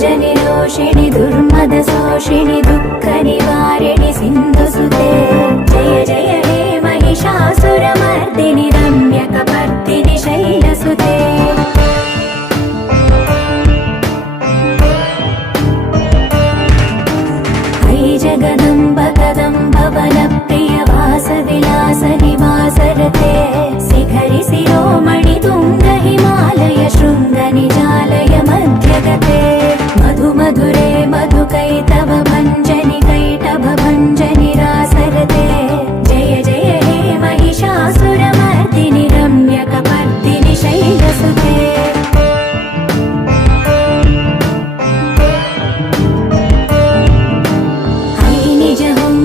दुर्जनिरोषिणि दुर्मदशोषिणि दुःखनिवारिणि सिन्धुसुते जय जय हे महिषासुरमर्दिनि रम्यकपर्दिनि शैलसुते अयि जगदम्ब कदम्ब वनप्रिय वासविलास निवासरते शिखरि शिरोमणि तुङ्ग हिमालय शृङ्ग निजालय मध्यगते मधु मधुरे मधुकैतव भञ्जनि कैटभ भञ्जनि रासरते जय जय हे महिषासुरमर्दिनि रम्यकपर्दिनि शैलसुते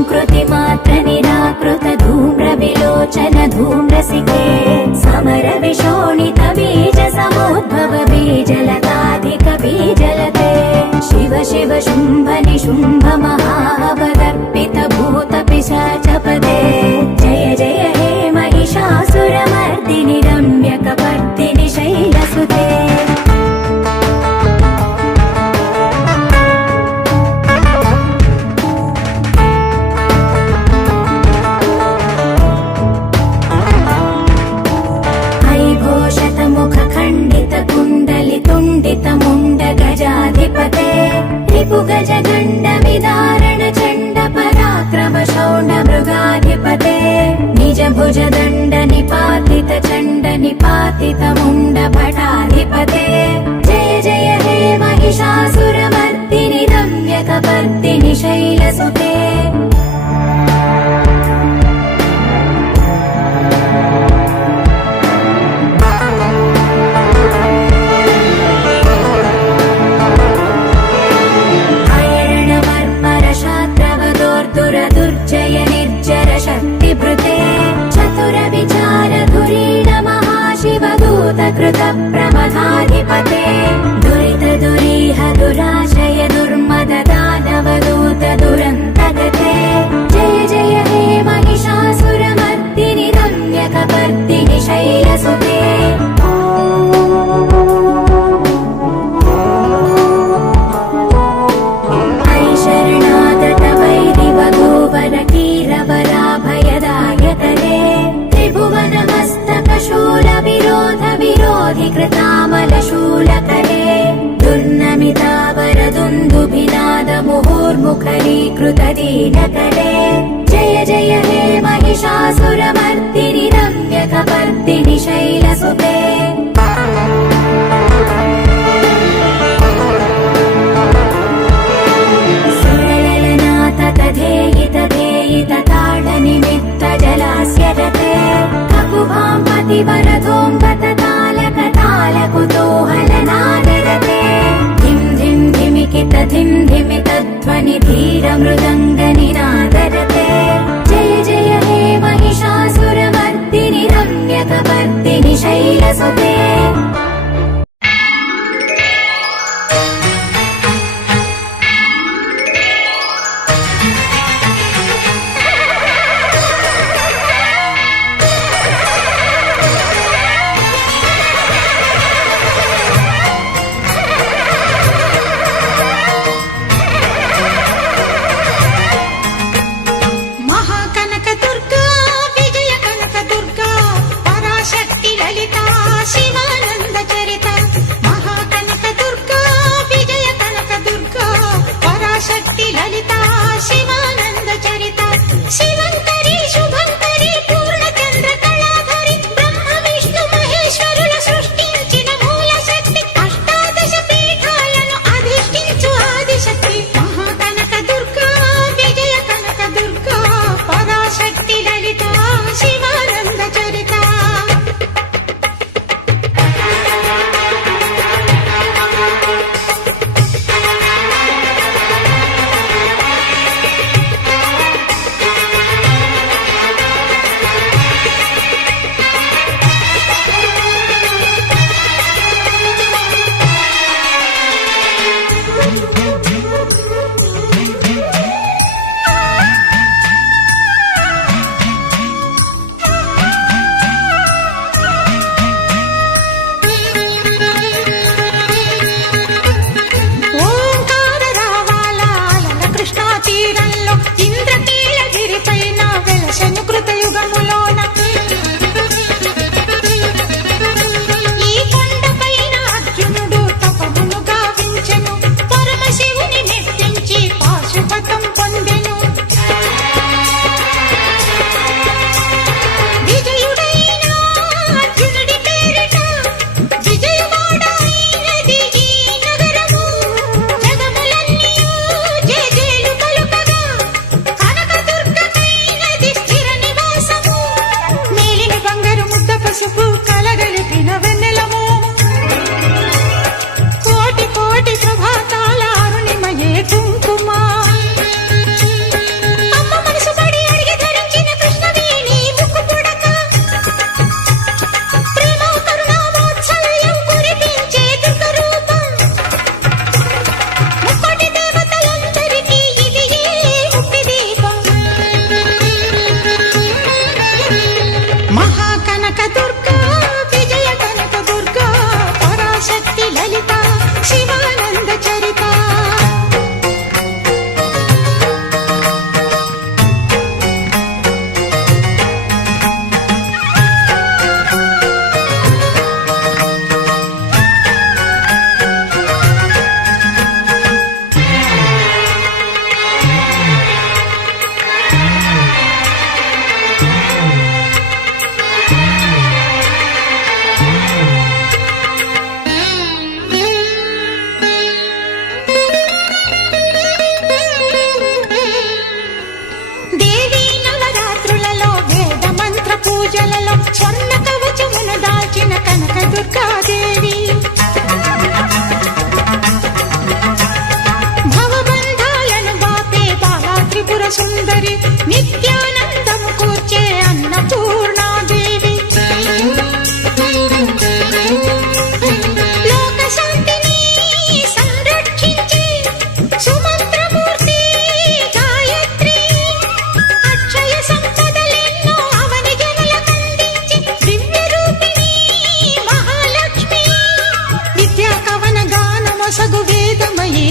कृतिमात्र निराकृत धूम्र विलोचन धूम्रसिके समर विशोणित बीज समुद्भव बीजलताधिक बीजलते शिव शिव शुम्भ निशुम्भ महावदर्पित भूत पिशाचपदे जय जय हे महिषासुरमर्दिनि रम्यकपर्दिनि शैलसुते मुण्ड गजाधिपते रिपु गज गण्ड विदारण चण्ड पराक्रम शौण्ड मृगाधिपते निज भुज दण्ड निपातित चण्ड निपातित मुण्ड भटाधिपते जय जय हे महिषासुरमर्दिनि रम्यकपर्दिनि शैलसुते दुर्जय निर्जर शक्तिभृते चतुर विचार धुरीण महाशिवदूत कृत प्रमथाधिपते दुरित दुरीह दुराशय दुर्मद दानवदूत दुरन्तगते जय जय हे महिषासुरमर्दिनि रम्यकपर्दिनि शैलसुते कीरवराभयदायकरे त्रिभुवनमस्तकशूल विरोध विरोधि कृतामलशूलकरे दुर्नमितावर दुन्दुभिनाद मुहुर्मुखरीकृत दीनकरे जय जय हे महिषासुरमर्दिनि रम्यकपर्दिनि शैलसुते ताडनिमित्त जलास्य रते ककुभां पतिवरधोऽम्बत तालक तालकुतूहलनादरते धिं धिं धिमिकित धिं धिमित ध्वनि धीर मृदङ्ग निनादरते जय जय हे महिषासुरमर्दिनि रम्यकपर्दिनि शैलसुते शिवानंद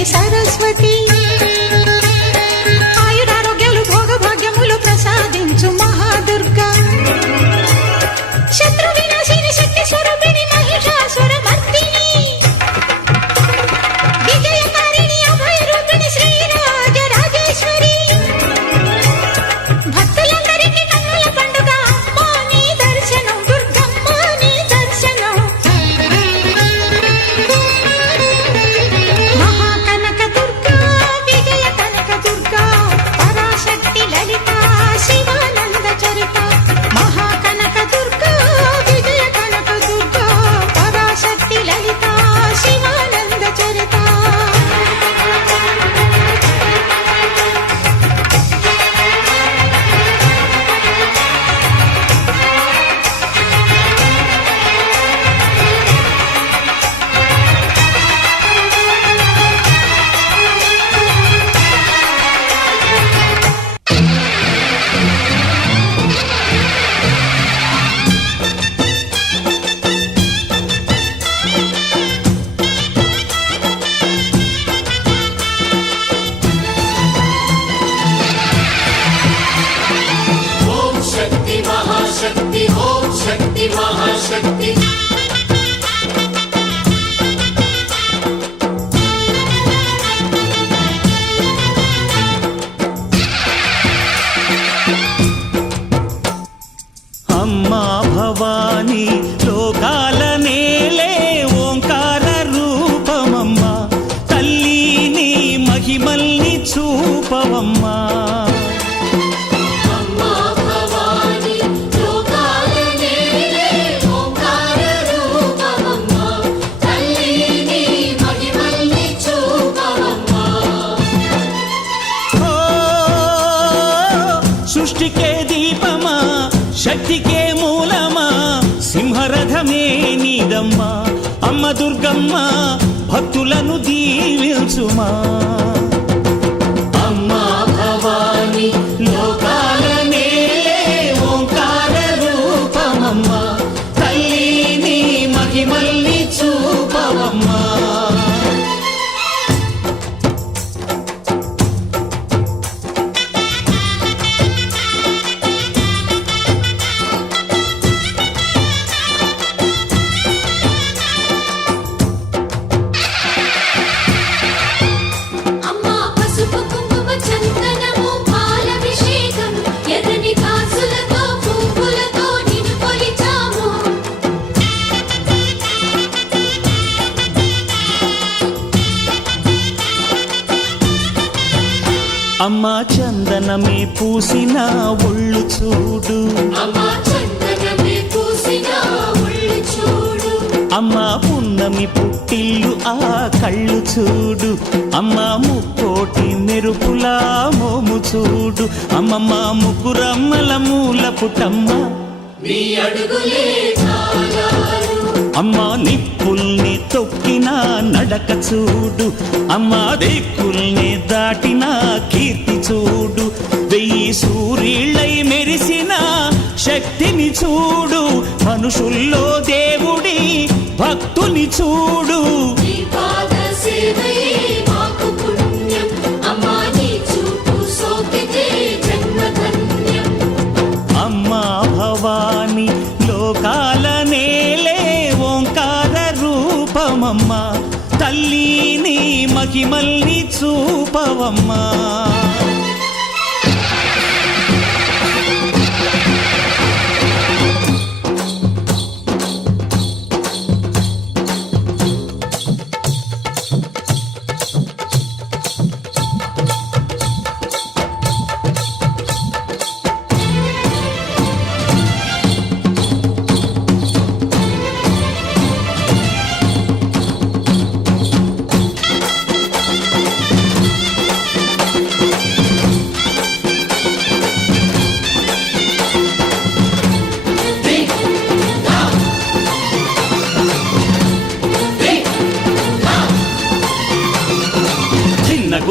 సరస్వతి ఆయురారోగ్యాలు భోగభాగ్యములు ప్రసాదించు మహాదుర్గా శత్రు వినాశిని శక్తి స్వరూపిణి మహిషాసుర మర్దిని విజయకారిణి అభయరూపిణి శ్రీరాజరాజేశ్వరి భక్తులందరికీ కన్నుల పండుగ అమ్మా నీ దర్శనం దుర్గమ్మ నీ దర్శనం మహాకనక దుర్గా విజయ కనక దుర్గా పరాశక్తి లలిత శివానంద చరిత మహాకనక దుర్గా విజయ కనక దుర్గా పరాశక్తి లలిత శివానంద చరిత ఓం శక్తి మహాశక్తి ఓం శక్తి మహాశక్తి అమ్మా భవాని లోకాల నేలే ఓంకార రూపమమ్మా తల్లిని మహిమల్ని చూపవమ్మా అమ్మా భవాని లోకాల నేలే ఓంకార రూపమమ్మా తల్లిని మహిమల్ని చూపవమ్మా ఓ సృష్టికే దీపమా శక్తికే మూలమా సింహరథమే నీదమ్మా అమ్మ దుర్గమ్మ భక్తులను దీవించుమా అమ్మా భవాని లోకాల నేలే ఓంకార రూపమమ్మా తల్లిని మహిమల్ని చూపవమ్మా అమ్మా పసుపు కుంకుమ చందనము పాలభిషేకం ఎర్రని కాసులతో పువ్వులతో నిన్ను కొలిచాము అమ్మా చందనమే పూసిన ఒళ్ళు చూడు అమ్మా చందనమే పూసిన ఒళ్ళు చూడు అమ్మా పున్నమి పుట్టిల్లు ఆ కళ్ళు చూడు అమ్మా ముక్కోటి మెరుపులా మోము చూడు అమ్మమ్మ ముగ్గురమ్మల మూల పుట్టమ్మ నీ అడుగులే చాలారు అమ్మా నిప్పుల్ని తొక్కిన నడక చూడు అమ్మా దిక్కుల్ని దాటిన కీర్తి చూడు వెయ్యి సూర్యుళ్ళై మెరిసిన శక్తిని చూడు మనుషుల్లో దేవుడి భక్తుని చూడు నీ పాద సేవయే మాకు పుణ్యం అమ్మా నీ చూపు సోకితే జన్మధన్యం అమ్మా భవాని లోకాల నేలే ఓంకార రూపమమ్మా తల్లిని మహిమల్ని చూపవమ్మా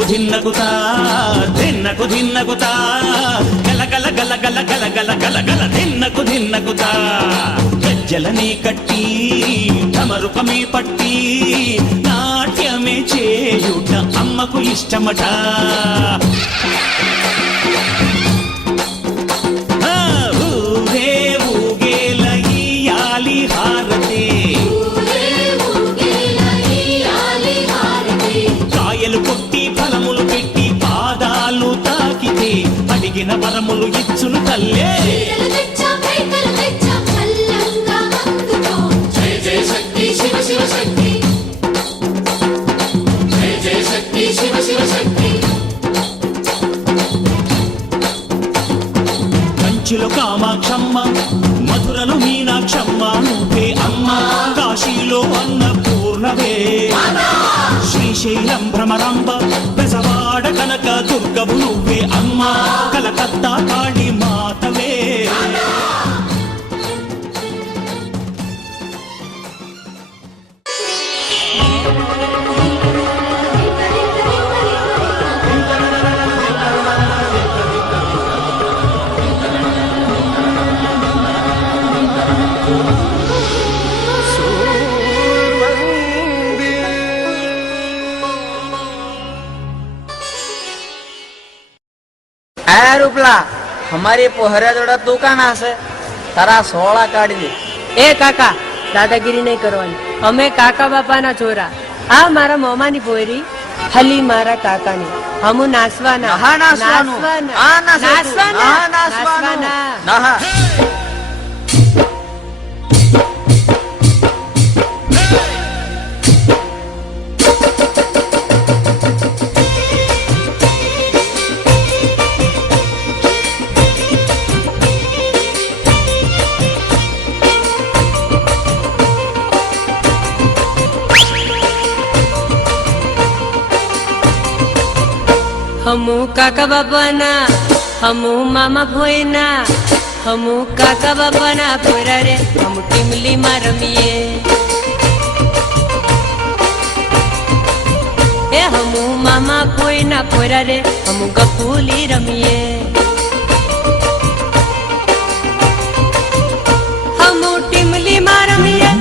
ధిన్నకుతా ధిన్నకుతా గల గల గల గల గల గల గల గల ధిన్నకుతా గజ్జలనే కట్టి ఢమరుకమే పట్టి నాట్యమే చేయుట అమ్మకు ఇష్టమట. ఊరే ఊగేల ఇయ్యాలి హారతి, కాయలు కొట్టి ఫలములు పెట్టి పాదాలు తాకితే అడిగిన వరములు ఇచ్చును తల్లే. జయ జయ శక్తి శివ శివ శక్తి, జయ జయ శక్తి శివ శివ శక్తి. కంచిలో కామాక్షమ్మ, మధురలో మీనాక్షమ్మ నువ్వే అమ్మ, కాశీలో అన్నపూర్ణవే, శ్రీశైలం భ్రమరాంబ, బెజవాడ కనక దుర్గవు నువ్వే అమ్మ, కలకత్తా కాళీ మాతవే. રૂપલા हमारी पोहरा जोड़ा तू का नास है तारा सोला काढ़ी दे. એ કાકા દાદાગીરી નહીં કરવાની, અમે કાકા બાપાના છોરા. આ મારા મોમાની પોયરી, હલી મારા કાકાની. હમુ નાસવાના. નહા નાસવાનું. આ નાસે તું. નાસવાના. નહા નાસવાનું. નાસવાના. નહા. हमू काका बापाना, हमू मामा भोयना, हमू काका बापाना पोरा रे, हम टिमली में रमीए. ए हमू मामा भोयना पोरा रे, हमू गपूली रमीए. हमू टिमली में रमीए,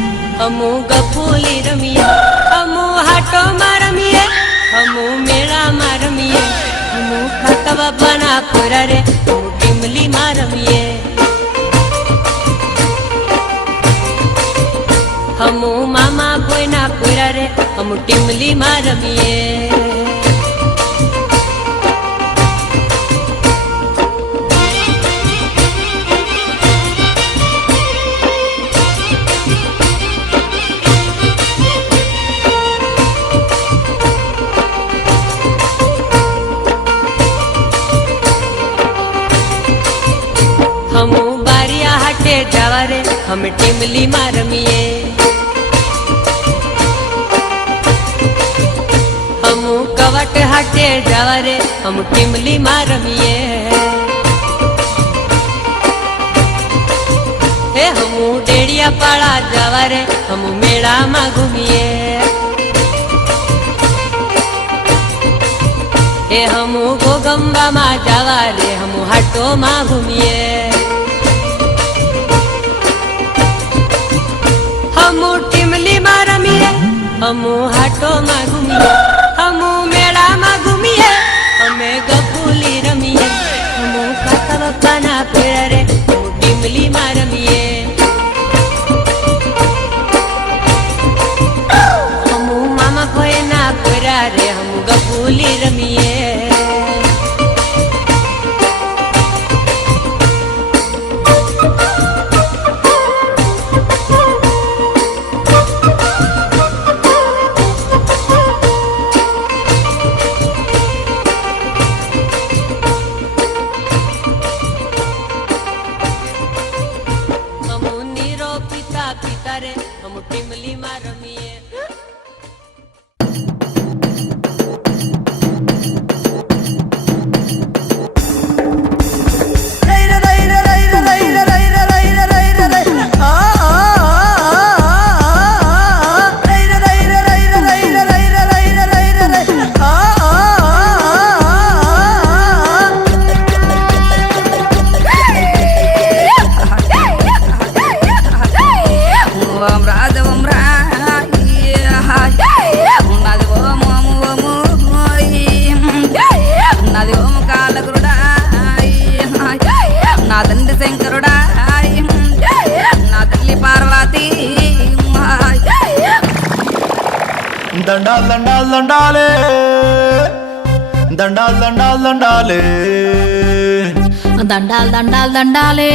हमू गपूली रमीए, हमू हाटो में रमीए, हमू मेला में रमीए. हमू काका बापाना पोरा रे, हमू टिमली में रमीए. हमू मामा भोयना पोरा रे, हमू टिमली में रमीए. हमू बारिया हटे जावा रे, हम टिमली में रमीए. हमू कवट हटे जावा रे, हम टिमली में रमीए. हे हमू डेड़िया पाड़ा जावा रे, हमू मेला में घूमिए. हे हमू गोगंबा में जावा रे, हमू हाटो में घूमिए. हमू टिमली में रमीए, हमू हाटो में घूमिए, हमू मेला में घूमिए, हमें गपूली रमीए. हमू काका बापाना पोरा रे, हमू टिमली में रमीए. हमू मामा भोयना पोरा रे, हमू गपूली रमीए. हमू नीरो पिता पिता रे, हमू टिमली में रमीए. దండాలు దండాలు దండాలే దండాలు దండాలు దండాలే దండాలు దండాలు దండాలే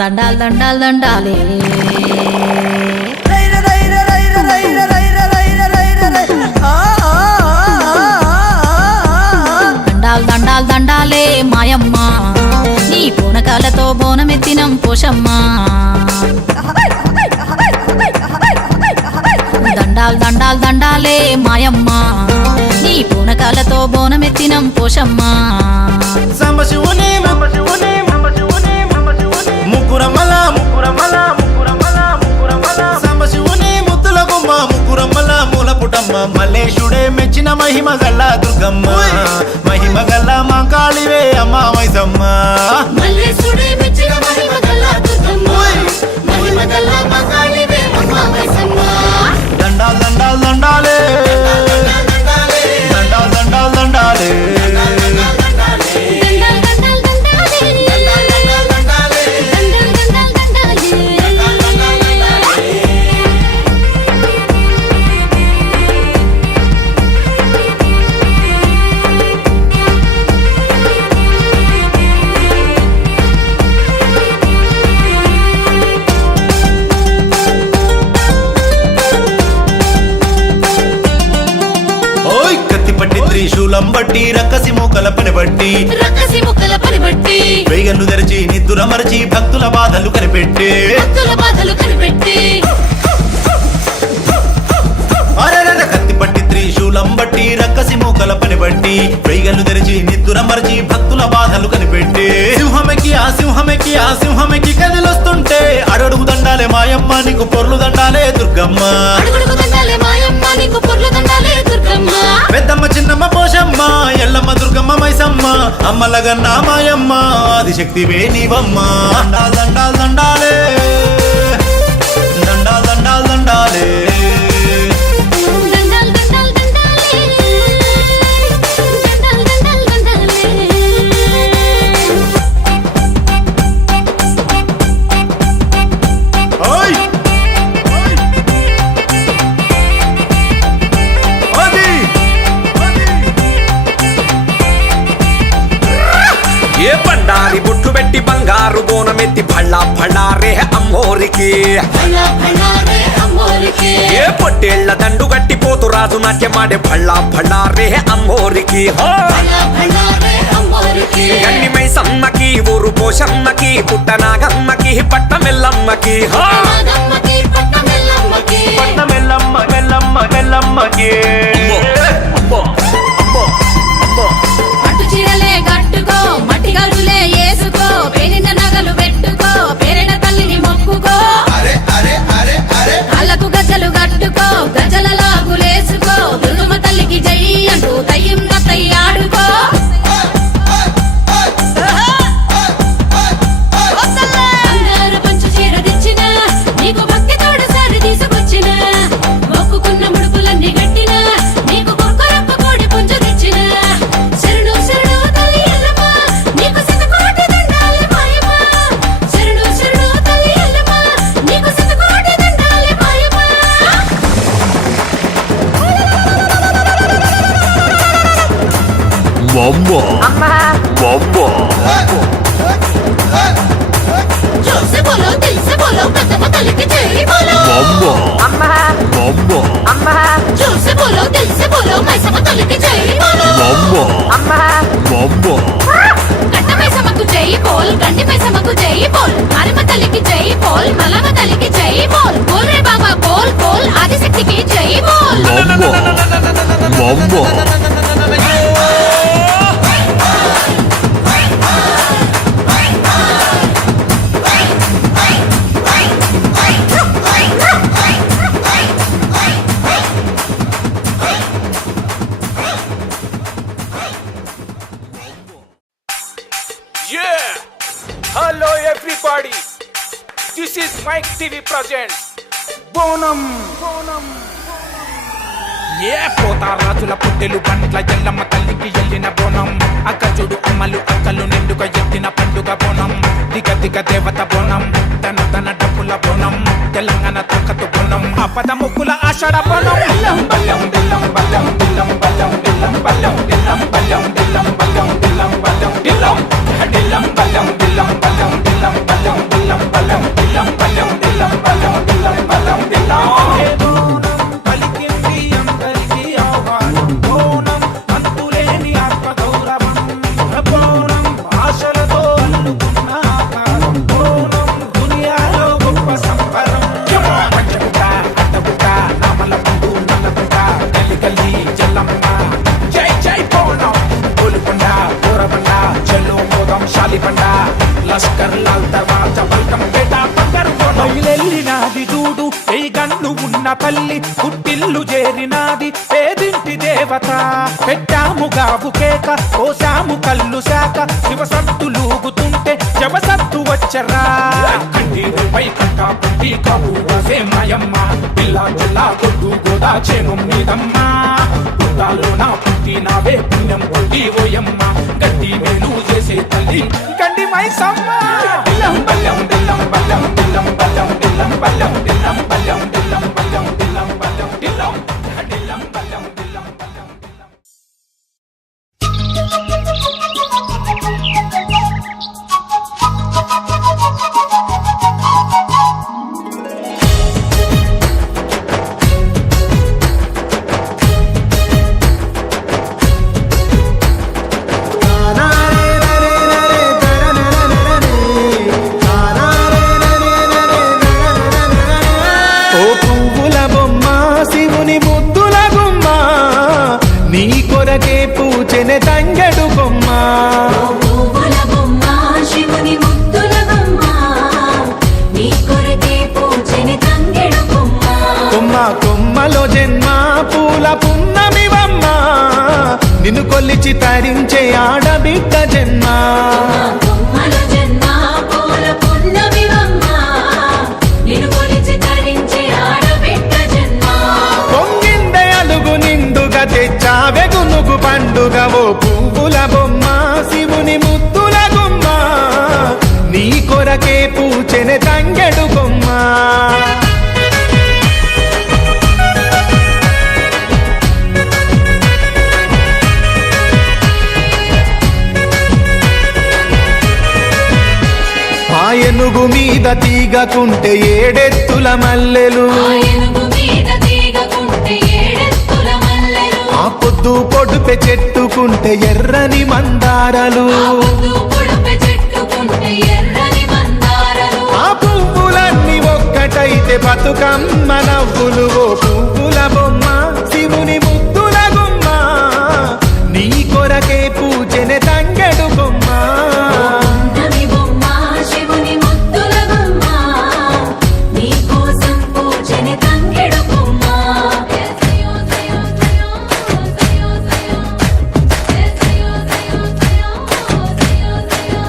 దండాలు దండాలు దండాలే దండాలు దండాలు దండాలే మాయమ్మ నీ పూనకాలతో బోనమెత్తినం పోషమ్మ దండాలు దండాలు దండాలే మాయమ్మ నీ పూనకాలతో బోనమెత్తినం పోషమ్మ సంబశివుని ముక్కురమ్మల సంబశివుని ముద్దుల గుమ్మ ముక్కురమ్మల మూల పుటమ్మ మల్లేశుడే మెచ్చిన మహిమ గల్ల దుర్గమ్మ మహిమ గల్ల మాంకాళివే అమ్మ మైసమ్మ మల్లేశుడే మెచ్చిన మహిమ గల్ల దుర్గమ్మ మహిమ గల్ల మాంకాళివే అమ్మ మైసమ్మ దండాలు దండాలు దండాలే దండాలు దండాలు దండాలే త్రిశూలం బట్టి రక్కసి మూకల పని బట్టి వేగన్ను తెరిచి నిద్దుర మరచి భక్తుల బాధలు కనిపెట్టి కత్తి పట్టి త్రిశూలం బట్టి రక్కసి మూకల పని బట్టి వేగన్ను తెరిచి నిద్దుర మరచి భక్తుల బాధలు కనిపెట్టి సింహమెకి కదిలొస్తుంటే అడుగు దండాలే మాయమ్మ నీకు పొర్లు దండాలే దుర్గమ్మ పెద్దమ్మ చిన్నమ్మ పోషమ్మ ఎల్లమ్మ దుర్గమ్మ మైసమ్మ అమ్మలగన్న మాయమ్మ ఆదిశక్తివే నీవమ్మ దండాలు దండాలు దండాలే దండాలు దండాలు దండాలే బండారి బుట్టు పెట్టి బంగారు బోనమెత్తి భళ్ళా భళ్ళారే అమ్మోరికి ఏ పొట్టేళ్ల దండు గట్టి పోతు రాజు నాట్యమాడే భళ్ళా భళ్ళారే అమ్మోరికి గన్ని మైసమ్మకి ఊరు పోషమ్మకి పుట్టనాగమ్మకి పట్టమెల్లమ్మకి పట్టమెల్లమ్మ మెల్లమ్మ మెల్లమ్మకి పట్టు చీరలే కట్టుకో మట్టి గలులే వేసుకో పేరిన నగలు పెట్టుకో పేరిన తల్లిని మొక్కుకో కాళ్ళకు గజ్జలు కట్టుకో గజ్జల లాగులేసుకో దుర్గమ్మ తల్లికి జై అంటూ తయ్యంగా తయ్యాడుకో అందరు పంచు చీర తెచ్చిన నీకు భక్తి తోడు సారి తీసుకొచ్చిన మొక్కుకున్న ముడుపులన్నీ గట్టిన నీకు కొరకొరప్ప కోడి పుంజు తెచ్చిన శరణు శరణు తల్లి ఎల్లమ్మ నీకు శతకోటి దండాలి మాయమ్మ శరణు శరణు తల్లి ఎల్లమ్మ నీకు శతకోటి దండాలి మాయమ్మ जोर से बोलो दिल से बोलो प्रथम तल की जय बोलो जोर से बोलो दिल से बोलो मैसम तल की जय बोलो गट्ट मैसम को जय बोल गंडी मैसम को जय बोल मारम तल की जय बोल मलम तल की जय बोल बोल रे बाबा बोल बोल आदिशक्ति की जय बोल Hello everybody, this is Mike TV presents Bonam. ఏ పోతారాజుల పుట్టెలు బండ్ల ఎల్లమ్మ తల్లికి ఎల్లిన బోనం అక్క చూడు అమ్మలు అక్కలు నిండుగా ఎత్తిన పండుగ బోనం దిగ దిగ దేవత బోనం తన తన డప్పుల బోనం తెలంగాణ తక్కతు బోనం ఆపద ముక్కుల ఆశ పచ్చడ బోనం దిల్లం బల్లం దిల్లం బల్లం దిల్లం బల్లం దిల్లం బల్లం దిల్లం బల్లం దిల్లం బల్లం దిల్లం బల్లం దిల్లం దిల్లం బల్లం దిల్లం బల్లం దిల్లం బల్లం దిల్లం బల్లం దిల్లం బల్లం దిల్లం బల్లం దిల్లం బల్లం దిల్లం పలికింది అందరికీ ఆహ్వానం బోనం అంతులేని ఆత్మ గౌరవం బోనం ఆశలతో అల్లుకున్న ఆకారం బోనం దునియాలో గొప్ప సంబరం పంచగుట్ట అడ్డగుట్ట నామల ముందు నల్లగుట్ట గల్లి గల్లి జల్లమ్మ జై జై బోనం గోలుకొండ గోరబండ చెల్లు మోదం శాలిబండ లస్కర్ లాల్ దర్వాజ బల్కం పేట బంగారు బయలెల్లినాది చూడు ఏ గన్ను ఉన్న తల్లి పుట్టిల్లు చేరినాది పేదింటి దేవత పెట్టాము గావు కేక కోసాము కళ్ళు శాక శివసత్తులూగుతుంటే జవసత్తు వచ్చరా కంటిపై కంట పుట్టి కబూసే మాయమ్మ పిల్ల జిల్లా కొట్టు గోదా చేను మీదమ్మ పుట్టాలో నా పుట్టి నావే పుణ్యం పుట్టి ఓయమ్మ గట్టి మేలు చేసే తల్లి గండి మైసమ్మ దిల్లం బల్లం దిల్లం బల్లం దిల్లం బల్లం దిల్లం బల్లం దిల్లం బల్లం దిల్లం బల్లం దిల్లం బల్లం దిల్లం దిల్లం బల్లం దిల్లం బల్లం దిల్లం ఓ పువ్వుల బొమ్మ శివుని ముద్దుల గుమ్మ నీ కొరకే పూచెనె తంగెడు కొమ్మ పువ్వుల బొమ్మ శివుని ముద్దుల బొమ్మ నీ కొరకే పూజని తంగెడు బొమ్మ కొమ్మ కొమ్మలో జన్మ పూల పున్నమివమ్మ నిన్ను కొల్లిచి తరించే ఆడబిడ్డ జన్మ బొమ్మల జన్మ పూల పున్నమివమ్మ నిన్ను కొలిచి తరించి ఆడబిడ్డ జన్మ పొంగిందే అలుగు నిండుగా తెచ్చావె గునుగు పండుగ ఓ పువ్వుల బొమ్మ శివుని ముద్దుల గుమ్మ నీ కొరకే పూచెనె తంగెడు కొమ్మ ఆ ఏనుగు మీద తీగకుంటే ఏడెత్తుల మల్లెలు ఆ ఏనుగు మీద తీగకుంటే ఏడెత్తుల మల్లెలు ఆ పొద్దు పొడుపె చెట్టుకుంటే ఎర్రని మందారలు ఆ పొద్దు పొడుపు చెట్టుకుంటే ఎర్రని మందారలు ఆ పువ్వులన్నీ ఒక్కటైతే బతుకమ్మ నవ్వులు ఓ పువ్వుల బొమ్మ శివుని ముద్దుల గుమ్మ నీ కొరకే పూజెనె తంగెడు బొమ్మ పున్నమి బొమ్మ శివుని ముద్దుల బొమ్మ నీ కోసం పూజని తంగెడు బొమ్మ సయో సయో సయో సయో సయో సయో సయో సయో సయో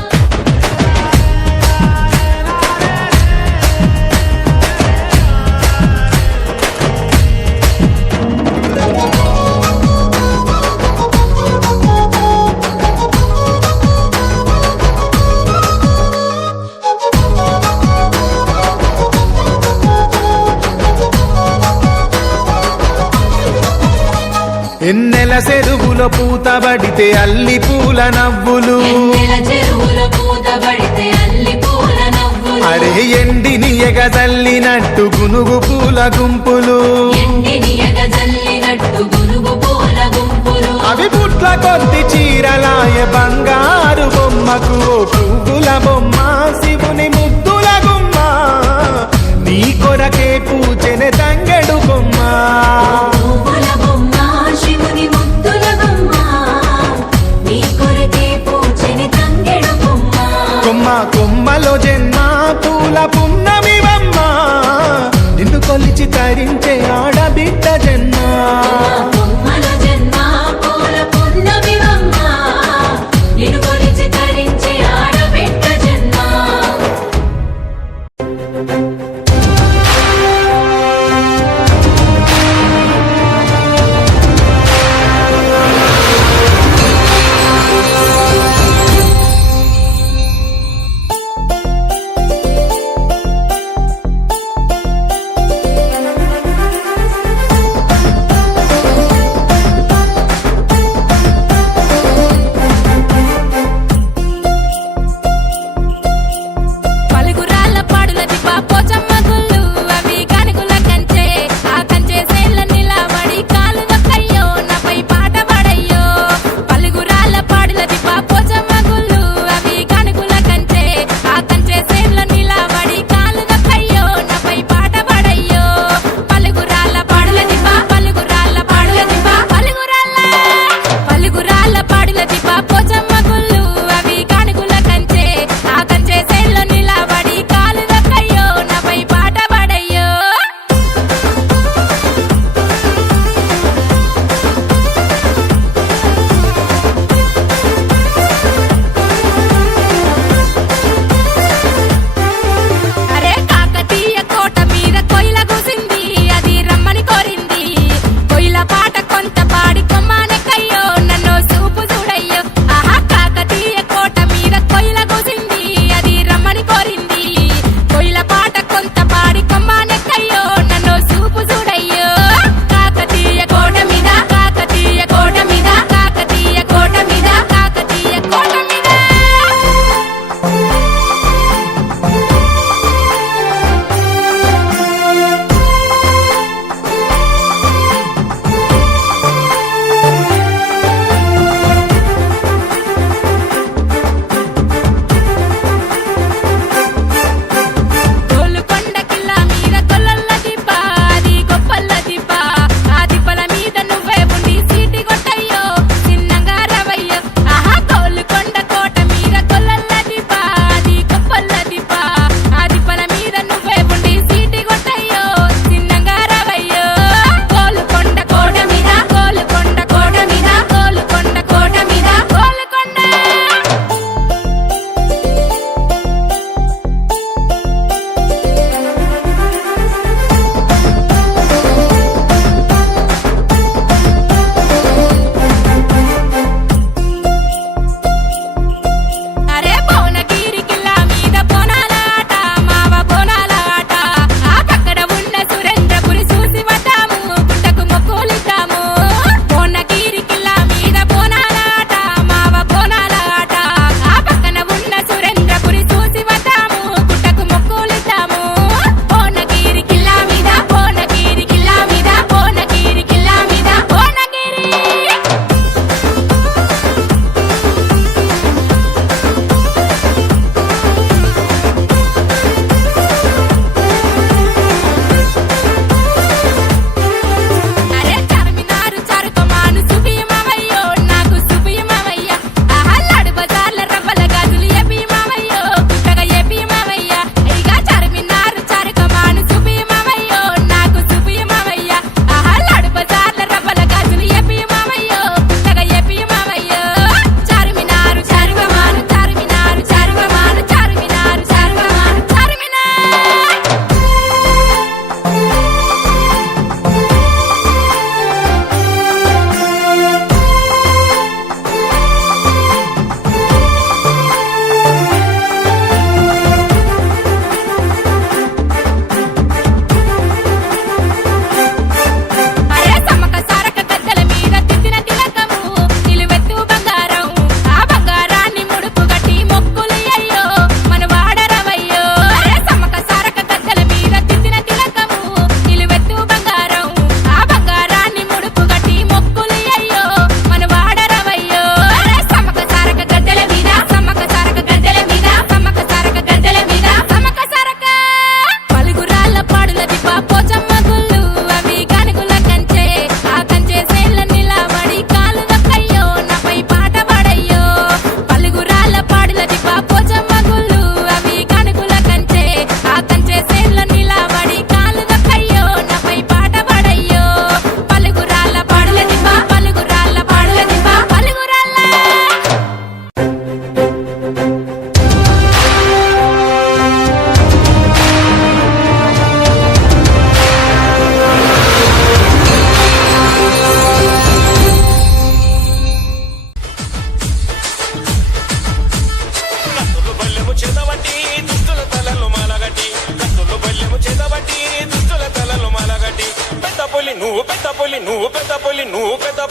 ఎన్నెల చెరువులో పూతబడితే అల్లి పూల నవ్వులు ఎన్నెల చెరువుల పూతబడితే అల్లి పూల నవ్వులు అరే ఎండిని ఎగదల్లినట్టు గునుగు పూల గుంపులు ఎండిని ఎగజల్లినట్టు గునుగు పూల గుంపులు అవి పుట్ల కొద్ది చీరలాయ బంగారు బొమ్మకు ఓ పువ్వుల బొమ్మ శివుని ముద్దుల గుమ్మ నీ కొరకే పూచెనె తంగెడు బొమ్మ పువ్వుల బొమ్మ శివుని ముద్దుల బొమ్మ నీ కొరకే పూజని తంగెడు బొమ్మ కొమ్మ కొమ్మలో జన్మ పూల పున్నమివమ్మ నిన్ను కొలిచి తరించే ఆడబిడ్డ జన్మ బొమ్మల జన్మ పూల పున్నమివమ్మ నిన్ను కొలిచి తరించి ఆడబిడ్డ జన్మ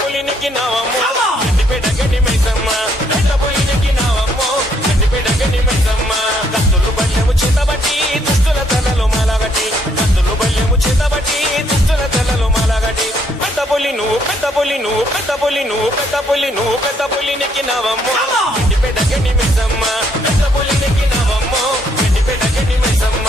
పులినికి నావమ్మో గండిపేట గండి మైసమ్మ పెద్ద పులినికి నావమ్మో గండిపేట గండి మైసమ్మ కత్తులు బల్యము చేతబట్టి దుష్టుల తలలో మాలగట్టి కత్తులు బల్యము చేతబట్టి దుష్టుల తలలో మాలగట్టి పెద్ద పులి నువ్వు పెద్ద పులి నువ్వు పెద్ద పులి నువ్వు పెద్ద పులి నువ్వు పెద్ద పులినికి నావమ్మో గండిపేట గండి మైసమ్మ పెద్ద పులినికి నావమ్మో గండిపేట గండి మైసమ్మ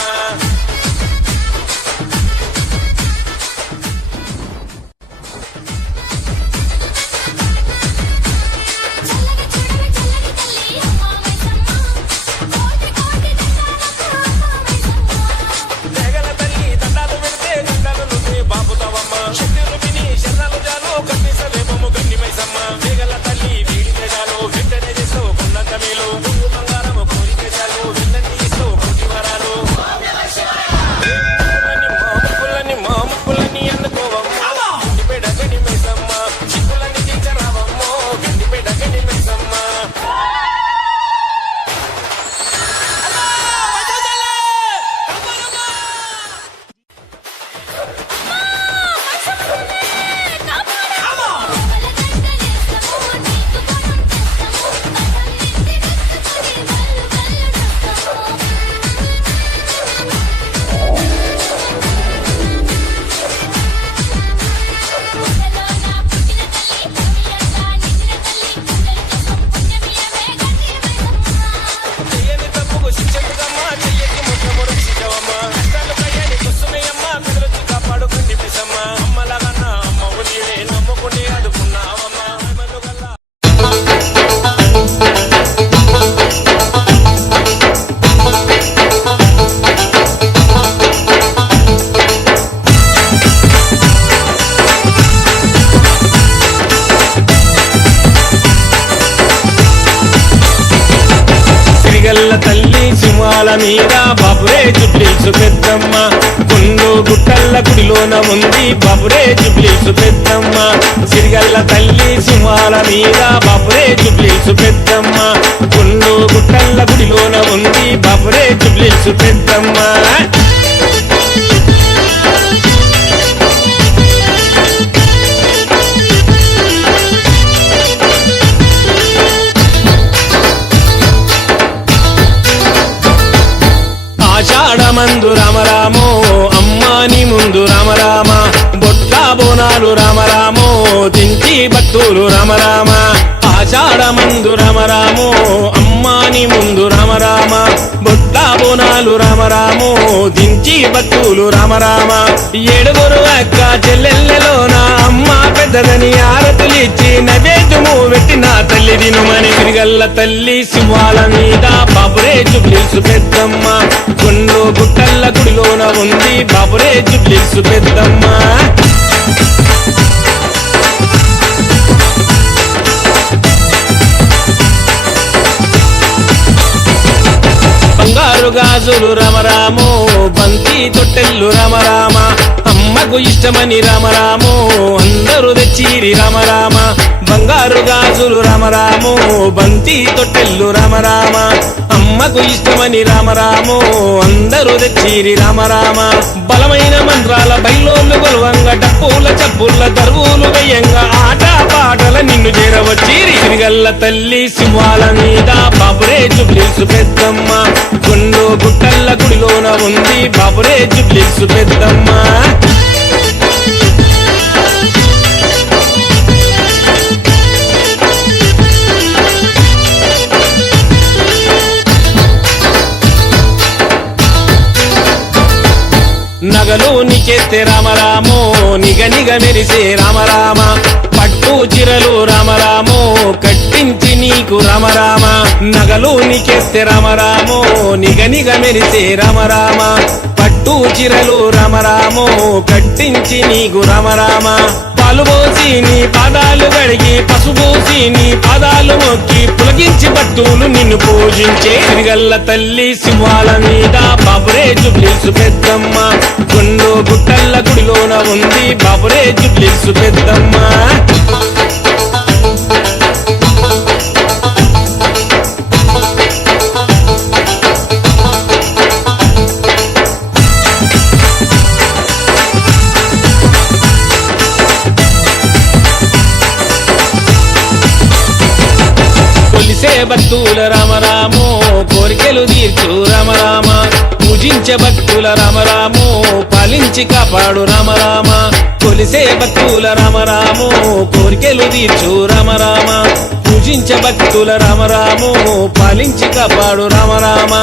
తల్లి సింహాల మీద బాబురే జుబ్లీసు పెద్దమ్మ గుండు గుట్టల్ల గుడిలోన ఉంది బాబురే జుబ్లీసు పెద్దమ్మ సిరిగల్ల తల్లి సింహాల మీద బాబురే జుబ్లీసు పెద్దమ్మ గుండు గుట్టల్ల గుడిలోన ఉంది బాబురే జుబ్లీసు పెద్దమ్మ ఆషాఢమందు రామరామో అమ్మాని ముందు రామరామ బొట్లా బోనాలు రామరామో దించి భక్తులు రామరామ ఆషాఢమందు రామరామో అమ్మాని ముందు రామరామ బొట్లా బోనాలు రామరామో దించి భక్తులు రామరామ ఏడుగురు అక్క చెల్లెళ్ళలోన అమ్మ పెద్దదని ఆరతులిచ్చి నైవేద్యము పెట్టిన తల్లి దినుమని తిరిగల్ల తల్లి సింహాల మీద బాబురే జుబ్లీసు పెద్దమ్మ గుండు గుట్టల్ల గుడిలోన ఉంది బాబురే జుబ్లీసు పెద్దమ్మ బంగారు గాజులు రామరామో బంతి తొట్టెల్లు రామరామ అమ్మకు ఇష్టమని రామరామో అందరూ తెచ్చిరి రామరామ బంగారు గాజులు రామరామో బంతి తొట్టెల్లు రామరామ అమ్మకు ఇష్టమని రామరామో అందరూ తెచ్చిరి రామరామ బలమైన మంత్రాల బయలోళ్ళు గొలవంగా డప్పుల చప్పుల దరువులు గయ్యంగా ఆట పాటల నిన్ను చేరవచ్చిరి తిరిగల్ల తల్లి సింహాల మీద బాబురే జుబ్లీసు పెద్దమ్మ గుండు గుట్టల్ల గుడిలోన ఉంది బాబురే జుబ్లీసు పెద్దమ్మ నగలు నీకెత్తే రామరామో నిగ నిగ మెరిసే రామరామ పట్టు చిరలు రామరామో కట్టించి నీకు రామరామ నగలు నీకెత్తే రామరామో నిగ నిగ మెరిసే రామరామ పట్టు చిరలు రామరామో కట్టించి నీకు రామరామ పాలు పోసి నీ పాదాలు గడిగి పసుపోసి నీ పాదాలు మొక్కి పులగించి భక్తులు నిన్ను పూజించే తిరిగల్ల తల్లి సింహాల మీద బాబురే జుబ్లీసు పెద్దమ్మ గుండు గుట్టల్ల గుడిలోన ఉంది బాబురే జుబ్లీసు పెద్దమ్మ భక్తుల రామరామో కోరికలు తీర్చు రామరామ పూజించే భక్తుల రామరామో పాలించి కాపాడు రామరామ కొలిసే భక్తుల రామరామో కోరికలు తీర్చు రామరామ పూజించే భక్తుల రామరామో పాలించి కాపాడు రామరామ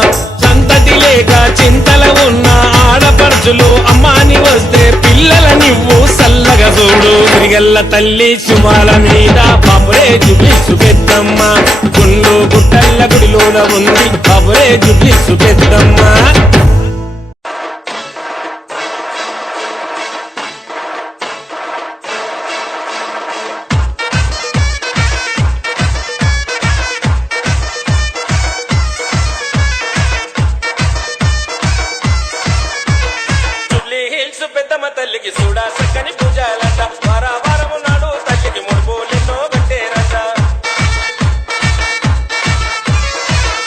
సంతతి లేక చింతల ఉన్న ఆడపడుచులు అమ్మాని వస్తే పిల్లల నివ్వు సల్లగా చూడు తిరిగల్ల తల్లి సుమాల మీద బాబురే జుబ్లిసు పెద్దమ్మ గుండు గుట్టల్ల గుడిలోన ఉంది బాబురే జుబ్లిసు పెద్దమ్మ పెద్దమ్మ తల్లికి చూడా చక్కని పూజలంట వారము నాడు తల్లికి ముడుపులెన్నో పెట్టేరంట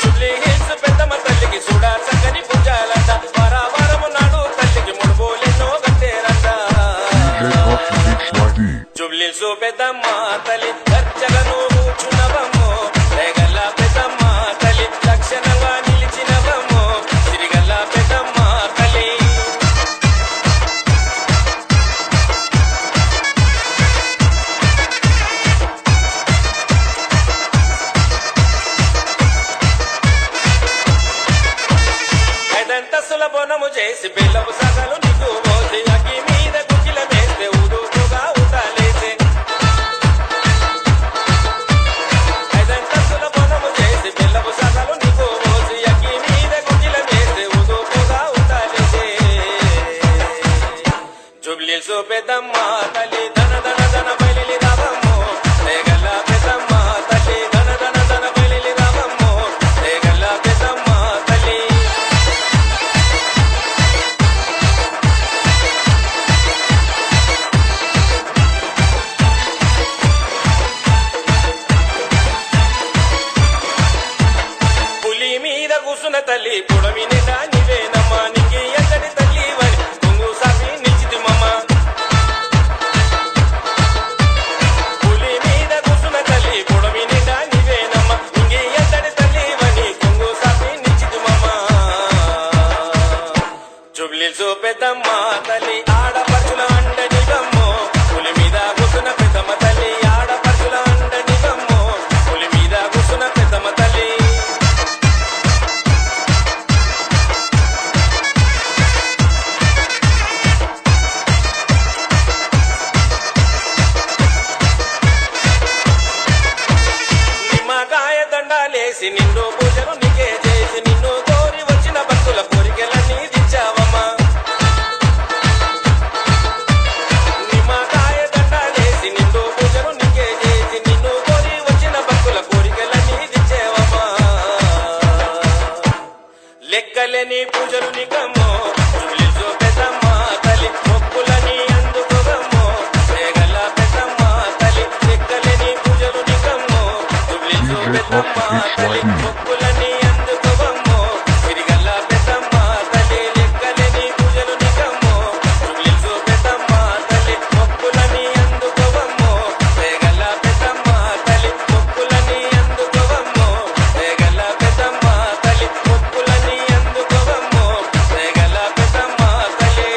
జూబ్లీ హిల్స్ పెద్దమ్మ తల్లికి చూడా చక్కని పూజలంట వారము నాడు తల్లికి ముడుపులెన్నో పెట్టేరంట జూబ్లీ హిల్స్ పెద్దమ్మ తల్లి గర్జలను కూర్చున్నవమ్మో రేగల్ల పెద్దమ్మ తల్లి లక్షణంగా నిలిచినవమ్మో సిరిగల్ల పెద్దమ్మ తల్లి బోనము చేసి బెల్లపు సగలు నీకు పోసి అగ్గి మీద కుకిల వేస్తే ఊదుగా ఊతాలేసే ఐదంతస్తుల బోనము చేసి బెల్లపు సగలు నీకు పోసి అగ్గి మీద కుకిల వేస్తే ఊదుగా ఊతాలేసే జూబ్లీ హిల్స్ పెద్దమ్మ తల్లి ధన ధన ధన బయలి రావమ్మో రేగల్ల పెద్దమ్మ తల్లి ధన ధన ధన బయలి రావమ్మో రేగల్ల పెద్దమ్మ తల్లి కూసున్న తల్లి పుడమి నిండా నీవేనమ్మా నీకి ఎక్కడి తల్లి వరి కొంగు సాపి నిలిచితిమమ్మ పులి మీద కూసున్న తల్లి పుడమి నిండా నీవేనమ్మా నీకి ఎక్కడి తల్లి వని కొంగు సాపి నిలిచితిమమ్మ జూబ్లీ హిల్స్ పెద్దమ్మ తల్లి ఆడపడుచుల అండ నీవమ్మో పులి మీద కూసున్న పెద్దమ్మ తల్లి ఆడపడుచుల అండ నీవమ్మో పులి మీద కూసున్న పెద్దమ్మ తల్లి దండాలేసి నిన్ను పూజలు నీకే చేసి నిన్ను కోరి వచ్చిన భక్తుల కోరికలన్నీ దించావమ్మా నిమ్మకాయ దండాలేసి నిన్ను పూజలు నీకే చేసి నిన్ను కోరి వచ్చిన భక్తుల కోరికలన్నీ దించావమ్మా లెక్కలేని పూజలు నీకమ్మో జూబ్లీ హిల్స్ పెద్దమ్మ తల్లి మొక్కులని అందుకోవమ్మో రేగల్ల పెద్దమ్మ తల్లి లెక్కలేని పూజలు నీకమ్మో జూబ్లీ హిల్స్ పెద్దమ్మ తల్లి మొక్కులని అందుకోవమ్మో సిరిగల్ల పెద్దమ్మ తల్లి లెక్కలేని పూజలు నీకమ్మో జూబ్లీ హిల్స్ పెద్దమ్మ తల్లి మొక్కులని అందుకోవమ్మో రేగల్ల పెద్దమ్మ తల్లి మొక్కులని అందుకోవమ్మో రేగల్ల పెద్దమ్మ తల్లి మొక్కులని అందుకోవమ్మో రేగల్ల పెద్దమ్మ తల్లి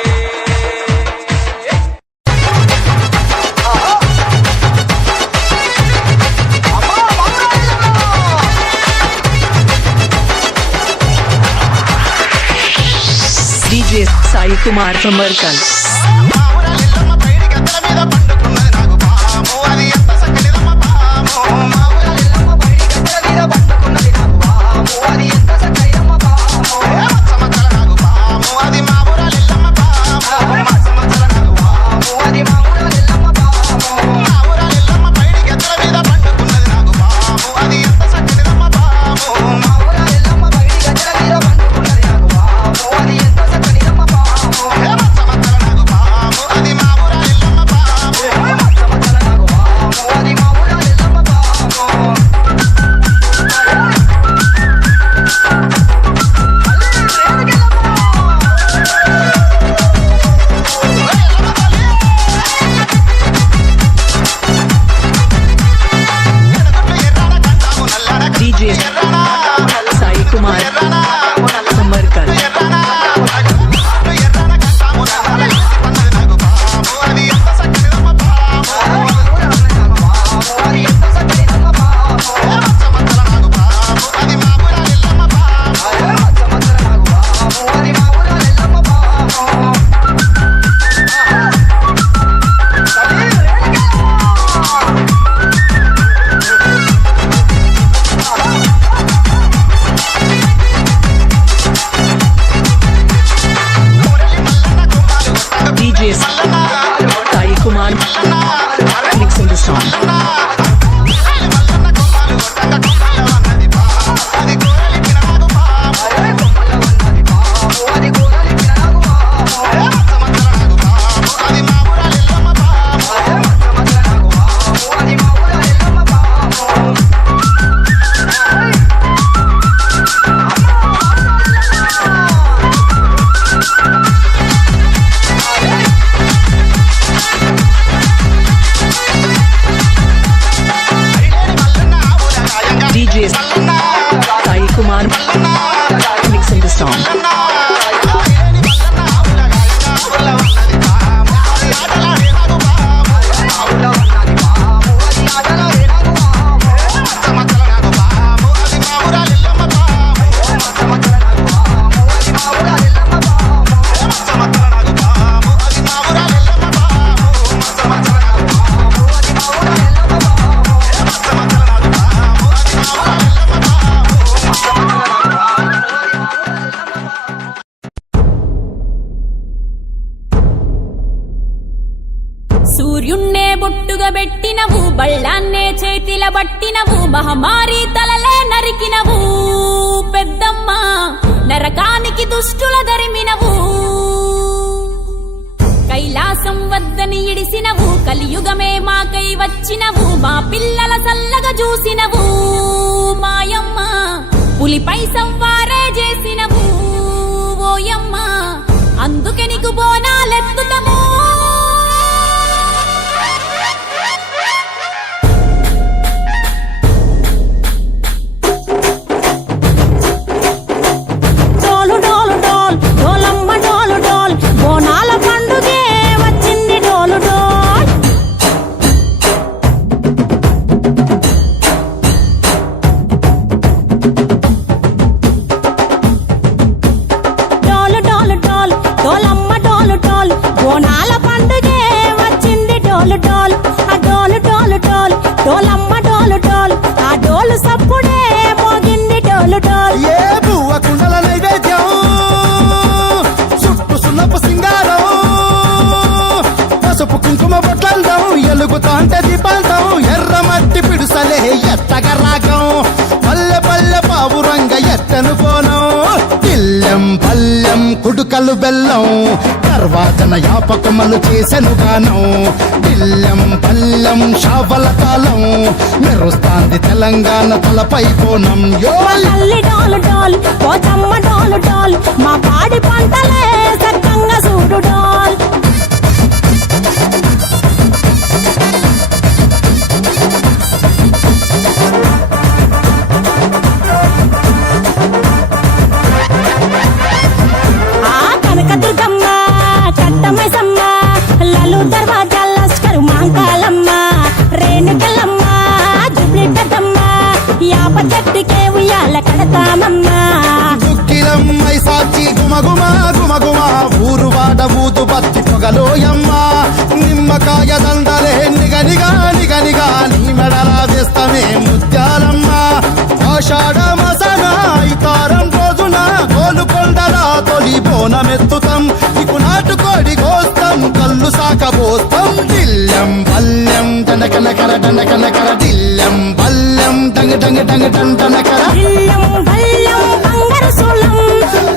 DJ Sai Kumar from Merkal. A DJ Sai Kumar mixing the song. సూర్యున్నే బొట్టుగా పెట్టినవు, బళ్ళాన్నే చేతిల పట్టినవు, మహమారి తలలే నరికినవు పెద్దమ్మ, నరకానికి దుష్టుల దరిమినవు. కైలాసం వద్దని ఇడిసినవు, కలియుగమే మాకై వచ్చినవు, మా పిల్లల సల్లగా చూసినవు మాయమ్మ, పులిపై సంవారే చేసినవు ఓయమ్మ, అందుకే నీకు బోనాలెత్తుతము. ఎలుగుతాంటే దీపాలతో ఎర్రమట్టి పిడుసలే ఎత్తగ రాగం, పల్లె పల్లె పావురంగ ఎత్తను పోనం, తిల్లెం పల్లెం కుడుకలు బెల్లం, తర్వాతన యాపకమలు చేసెను గానం, తిల్లెం పల్లెం షావల కాలం, మెరుస్తాంది తెలంగాణ తలపై కోణం. మా పాడి పంటలే సక్కంగా చూడు డోల్. కనకదుర్గమ్మ కట్టమైసమ్మ లలు దర్వాజా లస్కరు మాంకాలమ్మ రేణుకలమ్మ జుబ్లి పెద్దమ్మ యాప చెట్టుకే ఉయ్యాల కడతామమ్మ. దుక్కిలమ్మై సాచి గుమగుమ గుమగుమ ఊరు వాడ ఊదు బత్తి పొగలోయమ్మ, నిమ్మకాయ దండలే నిగనిగా నిగనిగా నీ మెడలా వేస్తమే ముత్యాలమ్మ. ఆషాఢ మసన ఇతారం రోజున గోలుకొండలా తొలి బోనమెత్తుతాం, నీకు నాటుకోడి కోస్తాం కళ్ళు సాకబోస్తాం. దిల్లెం పల్లెం దండకనకర దండకనకర దిల్లెం పల్లెం డంగ డంగ డంగ డండనకర.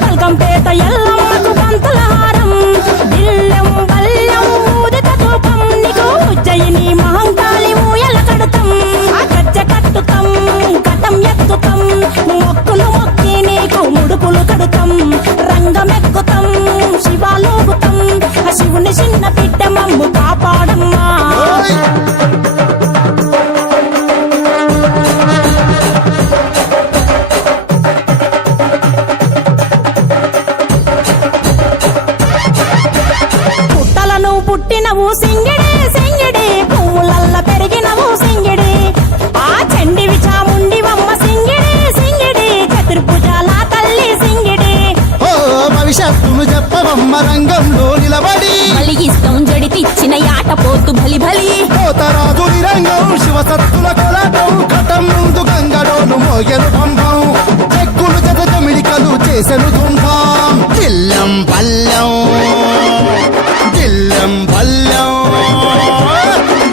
పల్కంపేట ఎల్లమ్మకు పంతుల హారం, దిల్లెం బల్లెం ఊదిక ధూపం, నీకు ఉజ్జయిని మహంకాళి ఊయల కడుతాం, గజ్జ కట్టుతాం కటం ఎత్తుతాం, మొక్కులు మొక్కి నీకు ముడుపులు కడుతాం, రంగమెక్కుతాం శివాలోగుతాం, శివుని చిన్న బిడ్డ మమ్ము కాపాడమ్మా. పుట్టినవు సింగిడి సింగిడి, పువ్వులల్ల పెరిగినవు సింగిడి, ఆ చండివి చాముండివమ్మ సింగిడి సింగిడి, చతుర్భుజాల తల్లి సింగిడి. ఓ భవిష్యత్తును చెప్పవమ్మ రంగంలో నిలబడి, బలిగిస్తాం జడితిచ్చిన యాట పోతు బలి బలి, పోతరాజు రంగం శివసత్తుల కొలటం, ఘటం ముందు గంగడోలు మోగెను పంపం, చెక్కులు జత జమిడికలు చేసెను తుంభం. దిల్లెం పల్లెం దిల్లెం పల్లెం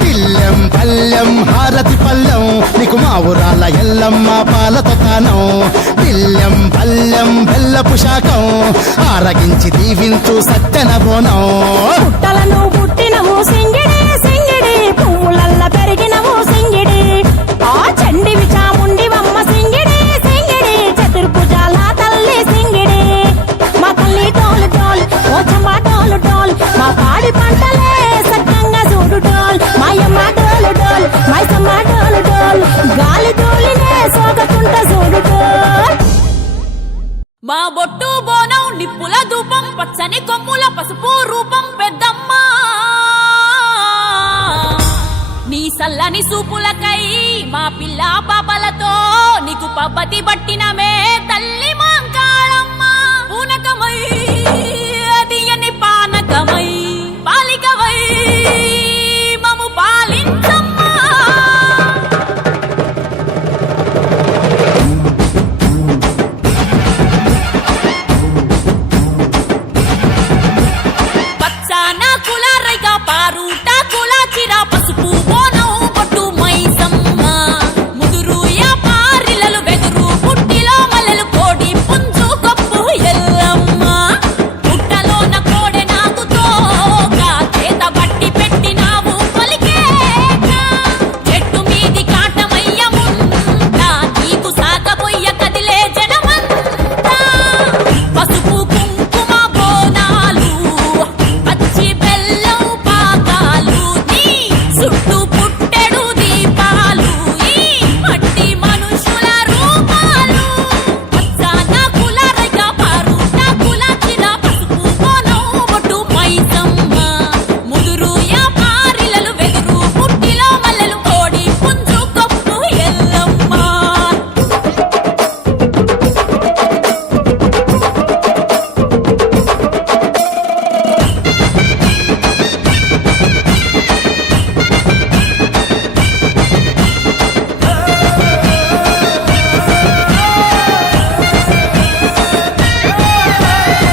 దిల్లెం పల్లెం హారతి పల్లెం, నీకు మా ఊరాల ఎల్లమ్మ పాలతో కానం, దిల్లెం పల్లెం బెల్లపు శాఖం, ఆరగించి దీవించు సత్తెన బోనం. పుట్టలను పుట్టినవు సింగిడి సింగిడి, పువ్వులల్ల పెరిగినవు సింగిడి, ఆ చండివి చాముండివమ్మ సింగిడి సింగిడి, చతుర్భుజాల తల్లి సింగిడి. మా తల్లి టోలు టోల్ ఓ చమ్మ టోలు టోల్, మా పాడి పంటలే సక్కంగా చూడు డోల్, మాయమ్మ డోలు డోల్ మైసమ్మ డోలు డోల్, గాలి డోలినే సోగ బొట్టు బోనం నిప్పుల ధూపం పచ్చని కొమ్ముల పసుపు రూపం పెద్దమ్మ నీ సల్లని సూపులకై మా పిల్ల పాపలతో నీకు పబ్బతి పట్టినమే తల్లి మాంకాళమ్మ పూనకమై అదియని పానకమై పాలికవై మము పాలించమ్మా పచ్చాన కులారైగా పారుట కులాచిరా పసుపు బోనం బొట్టు మైసమ్మ ముదురు పారిలలు వెదురు పుట్టిలో మల్లెలు కోడి పుంజు కొప్పు ఎల్లమ్మ పుట్టలోన కోడె నాగుతో చేత బట్టి పెట్టినావు పలికేక చెట్టు మీది కాటమయ్యముందా నీకు సాగబోయ్య కదిలే జనమంతా పసుపు కుంకుమ బోనాలు పచ్చి బెల్లం పాకాలు నీ చుట్టూ పుట్టెడు దీపాలు ఈ మట్టి మనుషుల రూపాలు పచ్చాన కులారైగా పారుట కులాచిన పసుపు బోనం బొట్టు మైసమ్మ ముదురు పారిలలు వెదురు పుట్టిలో మల్లెలు కోడి పుంజు కొప్పు ఎల్లమ్మ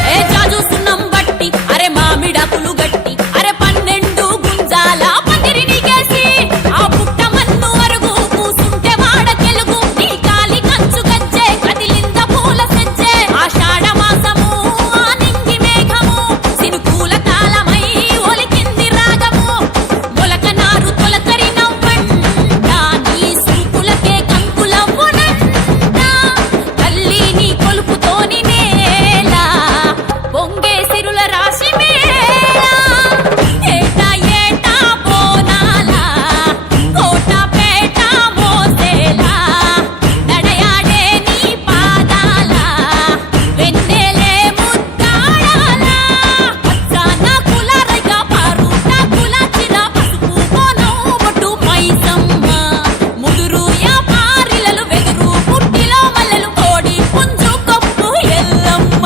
ఏ జాజు సున్నం బట్టి అరే మామిడాకులు గట్టి అరే 12 గుంజాల పందిరిని కేసి ఆ పుట్ట మన్ను అరుగు కూసుంటే వాడ తెలుగు నీ కాలి కంచు గజ్జే కదిలింద పూల సెజ్జే ఆషాఢ మాసము ఆ నింగి మేఘము సినుకూల కాలమై ఒలికింది రాగము మొలక నారు తొలకరి నవ్వంట నీ సూపులకే కంకులవ్వునంట తల్లి నీ కొలుపుతోని నేల పొంగే సిరుల రాశి మేళ ఏటా ఏటా బోనాల కోట పేట మోసేలా నడయాడే నీ పాదాల వెన్నెలే ముద్దాడాల పచ్చాన కులారైగా పారుట కులాచిన పసుపు బోనం బొట్టు మైసమ్మ ముదురు పారిలలు వెదురు పుట్టిలో మల్లెలు కోడి పుంజు కొప్పు ఎల్లమ్మ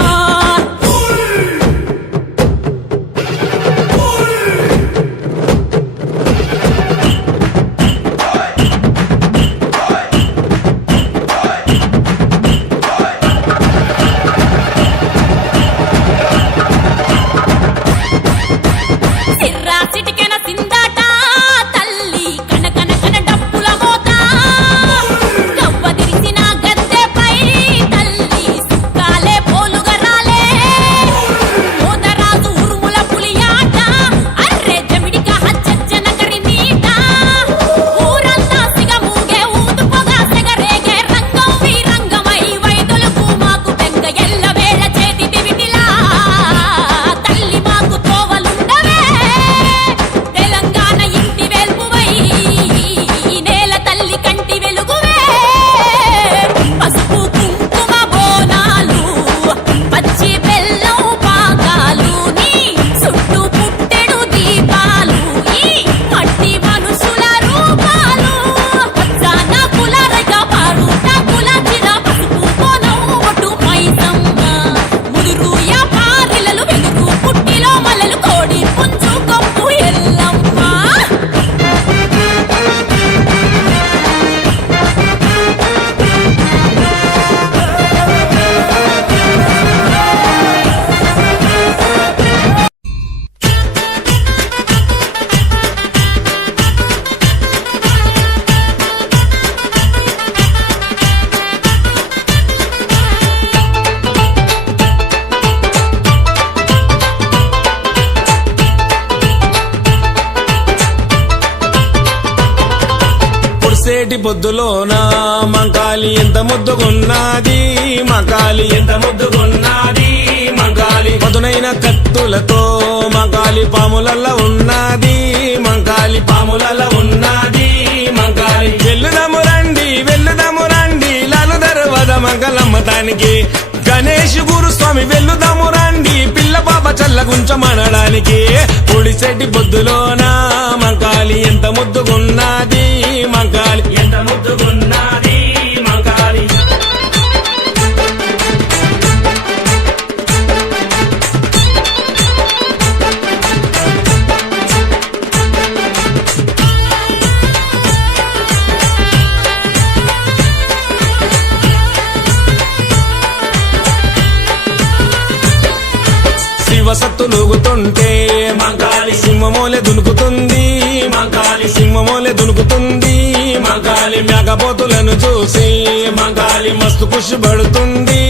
సిర్రా చిటికెన సిందాట తల్లి కనకన కన డప్పుల మోత కవ్వదిరిసిన గద్దెపై తల్లి సుక్కాలే పోలుగరాలే మోతరాజు ఉరుముల పులియాట అర్రే జమిడిక హచ్చచ్చన కరిమీట ఊరంతా సిగమూగే ఊదు పొగ సెగరేగే రంగం వీరంగమై వైదొలుకు మాకు బెంగ ఎల్ల వేళ చేతి దివిటిలా తల్లి మాకు తోవలుండవే తెలంగాణ ఇంటి వెల్పువై నేల తల్లి కంటి వెలుగువే పసుపు కుంకుమ బోనాలు పచ్చి బెల్లం పాకాలు నీ చుట్టూ పుట్టెడు దీపాలు ఈ మట్టి మనుషుల రూపాలు పచ్చాన కులారైగా పారుట కులాచిన పసుపు బోనం బొట్టు మైసమ్మ ముదురు పారిలలు వెదురు పుట్టిలో మల్లెలు కోడి పుంజు కొప్పు ఎల్లమ్మ పొడిసేటి పొద్దులోన మంకాలి ఎంత ముద్దుగున్నది మంకాలి ఎంత ముద్దుగున్నది మంకాలి పదునైన కత్తులతో మంకాలి పాములల్ల ఉన్నది మంకాలి పాములల్ల ఉన్నది మంకాలి వెల్లుదము రండి లాలు దర్వాద మంగళమ్మ తానికి గణేష్ గురుస్వామి వెల్లుదాము రండి పిల్ల పాప చల్లగుంచమనడానికి పొడిసెట్టి బొద్దులోన మంకాలి ఎంత ముద్దుగున్నది మంకాలి ఎంత ముద్దుగున్నది మంకాలి శివసత్తులుగుతుంటే మంకాలి సింహమోలే దునుకుతుంది మంకాలి సింహమోలే దునుకుతుంది మంకాలి మేఘపోతులను చూసి మంకాలి మస్తు ఖుషి పడుతుంది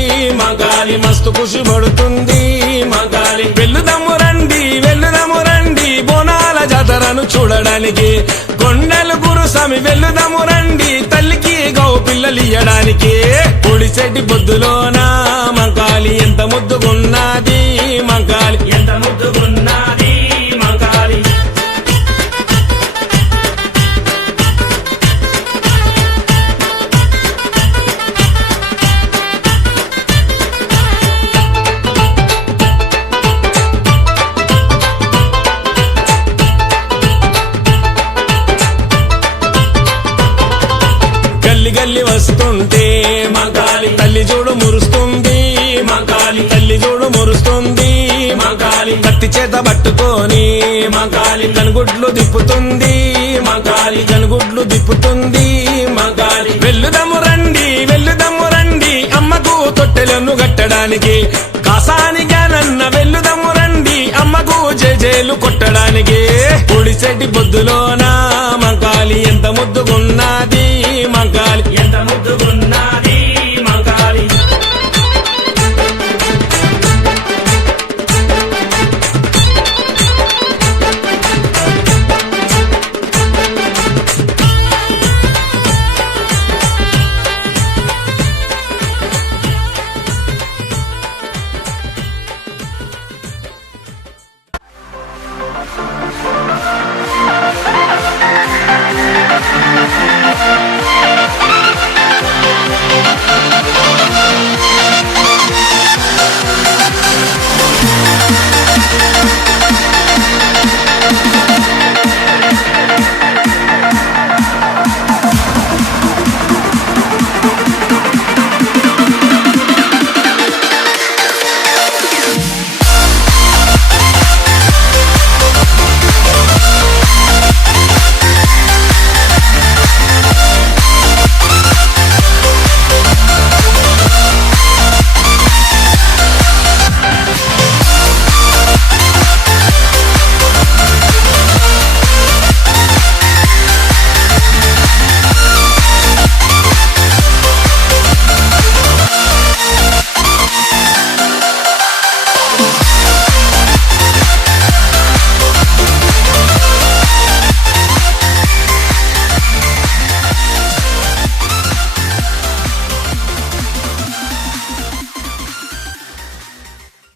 మంకాలి మస్తు ఖుషి పడుతుంది మంకాలి వెల్లుదాము రండి బోనాల జాతరను చూడడానికి కొండలు గురుస్వామి వెల్లుదాము రండి తల్లికి గౌ పిల్లలు ఇయ్యడానికి పొడిసెట్టి బొద్దులోన మంకాలి ఎంత ముద్దుగున్నది మంకాలి ఎంత ముద్దుగున్నది మంకాలి గల్లి గల్లి వస్తుంటే మంకాలి తల్లి చూడు మురుస్తుంది మంకాలి తల్లి చూడు మురుస్తుంది మంకాలి కత్తి చేత పట్టుకొని మంకాలి కనుగుడ్లు దిప్పుతుంది మంకాలి కనుగుడ్లు దిప్పుతుంది మంకాలి వెల్లుదాము రండి అమ్మకు తొట్టెలను కట్టడానికి కాసాని గానన్న వెల్లుదాము రండి అమ్మకు జేజేలు కొట్టడానికి పొడిసెట్టి బొద్దులోన మంకాలి ఎంత ముద్దుగున్నది